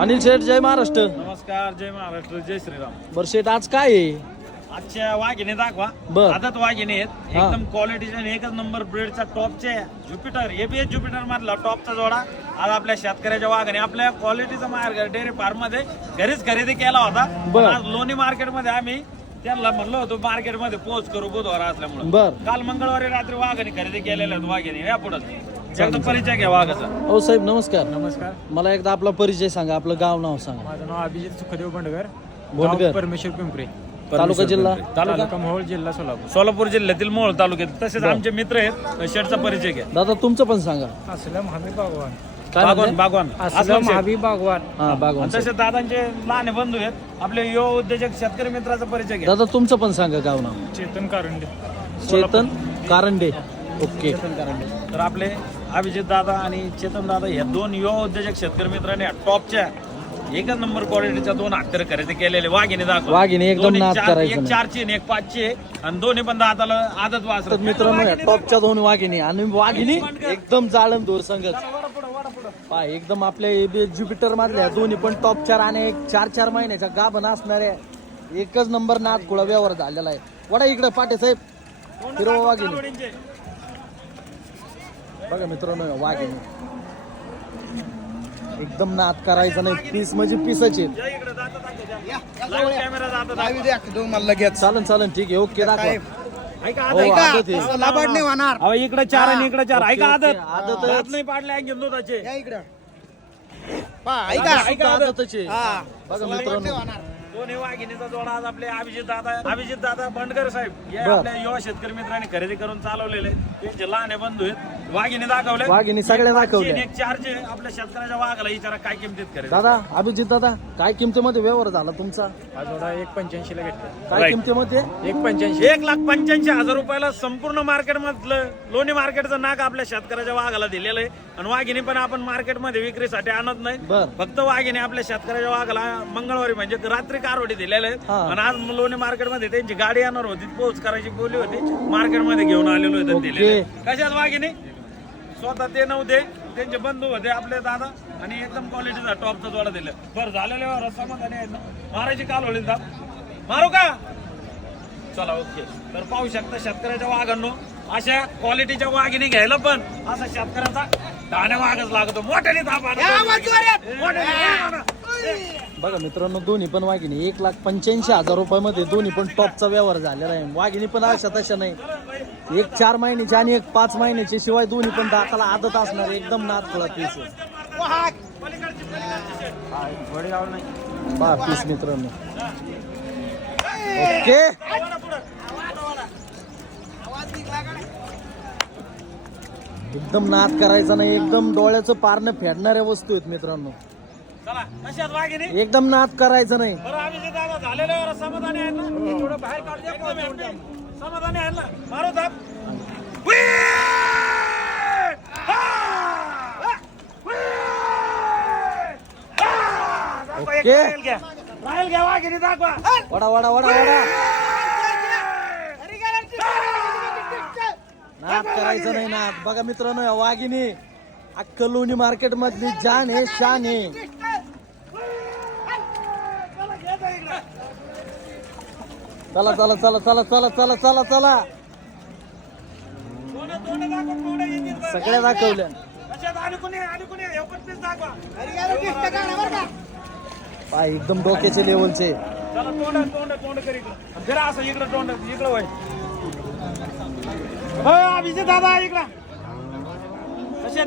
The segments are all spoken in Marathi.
अनिल शेठ, जय महाराष्ट्र. नमस्कार, जय महाराष्ट्र, जय श्रीराम. बर शेठ, आज काय आहे? आजच्या वाघिणी दाखवा. बर. आदत वाघिणी आहेत, हा. एकदम क्वालिटीचे आणि एकच नंबर ब्रीडचा टॉपचे ज्युपिटर एबीएस ज्युपिटर मधला टॉपचा जोडा आज आपल्या शेतकऱ्याच्या वाघाने आपल्या क्वालिटीचा मार्ग डेअरी फार्म मध्ये घरीच खरेदी केला होता. बर. आज लोणी मार्केट मध्ये आम्ही त्यांना म्हणलो होतो मार्केट मध्ये पोहोच करू बुधवार असल्यामुळे. बर. काल मंगळवारी रात्री वाघाने खरेदी केलेल्या आहेत वाघिणी. या पुढे एकदा परिचय घ्या वाघाचा. हो साहेब, नमस्कार. नमस्कार. मला एकदा आपला परिचय सांगा, आपलं गाव नाव सांगा. माझं नाव अभिजित सुखदेव बंडगर. बोंडगर. गाव परमेश्वर पिंपरे. तालुका जिल्हा? तालुका मोहोळ, जिल्हा सोलापूर. सोलापूर जिल्ह्यातील मोहोळ तालुक्यात. तसेच आमचे मित्र आहेत. शेठचा परिचय घ्या. दादा तुमचं पण सांगा. असलम हमी बागवान. काय बागवान म्हणताय? बागवान असलम हमी बागवान. हा, बागवान तसे साहेब. दादांचे लहान बंधू आहेत. आपले युवा उद्योजक शेतकरी मित्राचा परिचय घ्या. दादा तुमचं पण सांगा गाव नाव. चेतन कारंडे. चेतन कारंडे. ओके. तर आपले अभिजित दादा आणि चेतन दादा या दोन युवा उद्योजक शेतकरी मित्रांनी टॉपच्या एकच नंबर क्वालिटीच्या दोन हत्यार खरेदी केलेले वाघिणी दाखवा. वाघिणी एकदम दोन्ही नाद चार- करायचं एक नाही. 4ची आणि एक 5ची आहे आणि दोन्ही पण दाताला आदत वासरत. तर मित्रांनो, या टॉपच्या दोन वाघिणी आणि वाघिणी एकदम जाळण दूर संगत पहा, एकदम आपल्या ABS ज्युपिटर मधल्या दोन्ही पण टॉप 4 आणि एक 4 महिन्याच्या गाभण असणाऱ्या एकच नंबर नाद खुळा व्यवहार झालेला आहे. वडा इकडे पाटे साहेब, हिरवा वाघिणी बघा मित्रांनो, वाघिणी एकदम नाद करायचं नाही. पीस म्हणजे पीसच आहेत. कॅमेरा जातात. चालन चालन, ठीक आहे, ओके, दाखवा. ऐका हो, आदत. आदत आहे. अहो, इकडे 4 आणि इकडे 4. ऐका ओके, आदत. आदतच. दात नाही पाडले घेऊन दुधाचे. ऐका आदतच आहे. बघा मित्रांनो, दोन्ही वाघिणीचा जोडा आज आपले अभिजित दादा बंडकर साहेब या बर. आपल्या युवा शेतकरी मित्रांनी खरेदी करून चालवलेले त्यांचे लहान बंधू आहेत. वाघिणी दाखवले. वाघिणी सगळ्या दाखवल्या. एक 4चे आपल्या शेतकऱ्याच्या वाघाला विचारा काय किमतीत खरेदी. दादा, अभिजित दादा, काय किमतीमध्ये व्यवहार झाला तुमचा? हा जोडा 1.85 ला घेतला. काय Right. किमतीमध्ये? 1.85. 1,85,000 रुपयाला संपूर्ण मार्केट मधलं लोणी मार्केटचं नाक आपल्या शेतकऱ्याच्या वाघाला दिलेलं आहे. आणि वाघिणी पण आपण मार्केटमध्ये विक्रीसाठी आणत नाही. बर. फक्त वाघिणी आपल्या शेतकऱ्याच्या वाघाला मंगळवारी म्हणजे रात्री कारवडी दिलेले आहेत. हा. आणि आज लोणी मार्केटमध्ये त्यांची गाडी येणार होती, पोहोच करायची बोली होती, मार्केटमध्ये घेऊन आलेलो होते. ओके. दिलेले कशात वाघिणी स्वतः ते नव्हते, त्यांचे बंधू होते आपले दादा आणि एकदम क्वालिटीचा टॉपचा जोडा दिला. बरं झालेले समाधानी आहेत ना? मारायची काल होईल दाब मारू का? चला, ओके. तर पाहू शकता शेतकऱ्याच्या वाघांनो, अशा क्वालिटीच्या वाघिणी घ्यायला पण असा शेतकऱ्याचा धाण्या वाघच लागतो. मोठ्याने दाब बघा मित्रांनो, दोन्ही पण वाघिणी 1,85,000 रुपयामध्ये दोन्ही पण टॉपचा व्यवहार झालेला आहे. वाघिणी पण अशा तशा नाही, एक 4 महिन्याची आणि एक 5 महिन्याची, शिवाय दोन्ही पण दाताला आदत असणार, एकदम नाद खुळा पीस बा पीस मित्रांनो. ओके, एकदम नाद करायचा नाही, एकदम डोळ्याचं पारणं फेडणाऱ्या वस्तू आहेत मित्रांनो. चला, कशात वाघिणी एकदम नाद करायचं नाही. बरं. आम्ही जे दादा झालेल्यावर समाधानी आहे ना? थोडं बाहेर काढू द्या. एकदम happy. समाधानी आहे ना? मारू दाब. ओके. राहील घ्या वाघिणी दाखवा. वडा वडा वडा वडा, नाद करायचं नाही नाद. बघा मित्रांनो, या वाघिणी अख्खं लोणी मार्केट मधली जान आहे, शान आहे. चला चला चला चला चला चला चला चला, सगळ्या दाखवल्या. पाय एकदम डोक्याचे लेवलचे. चला, तोंड करी जरा असं इकडं तोंड इकडं वय. अभिजित दादा इकडं कशात.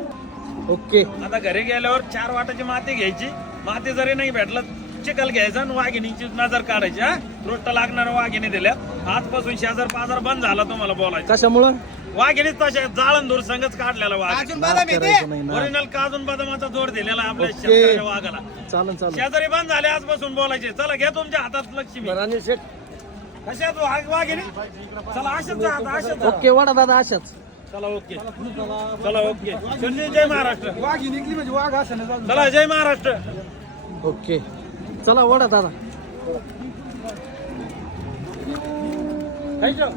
ओके, आता घरी गेल्यावर 4 वाटाची माती घ्यायची. माती जरी नाही भेटलं, चिखल घ्यायचा आणि वाघिणीची नजर काढायची. हा, रोस्ट लागणाऱ्या वाघिणी दिल्या. आजपासून शेजार पाजार बंद झाला तुम्हाला बोलायचं. कशामुळं? वाघिणीच तशा जाळण दूर संगच काढलेला वाघ. नाद करायचं नाही नाद. ओरिजिनल काजून बदामाचा जोड दिलेला आपल्या ओके. शेतकऱ्याच्या वाघाला. चालन चालन. शेजारी बंद झाले, आजपासून बोलायचे. चला, घ्या तुमच्या हातात लक्ष्मी. अनिल शेठ, कशात वाघिणी. चला, अशाच जा आता, अशाच जा. ओके, वडा दादा अशाच. चला, ओके. चला, ओके. चल, जय महाराष्ट्र. वाघ निघली म्हणजे वाघ असं चला, जय महाराष्ट्र. ओके, चला वडा दादा. खायचं.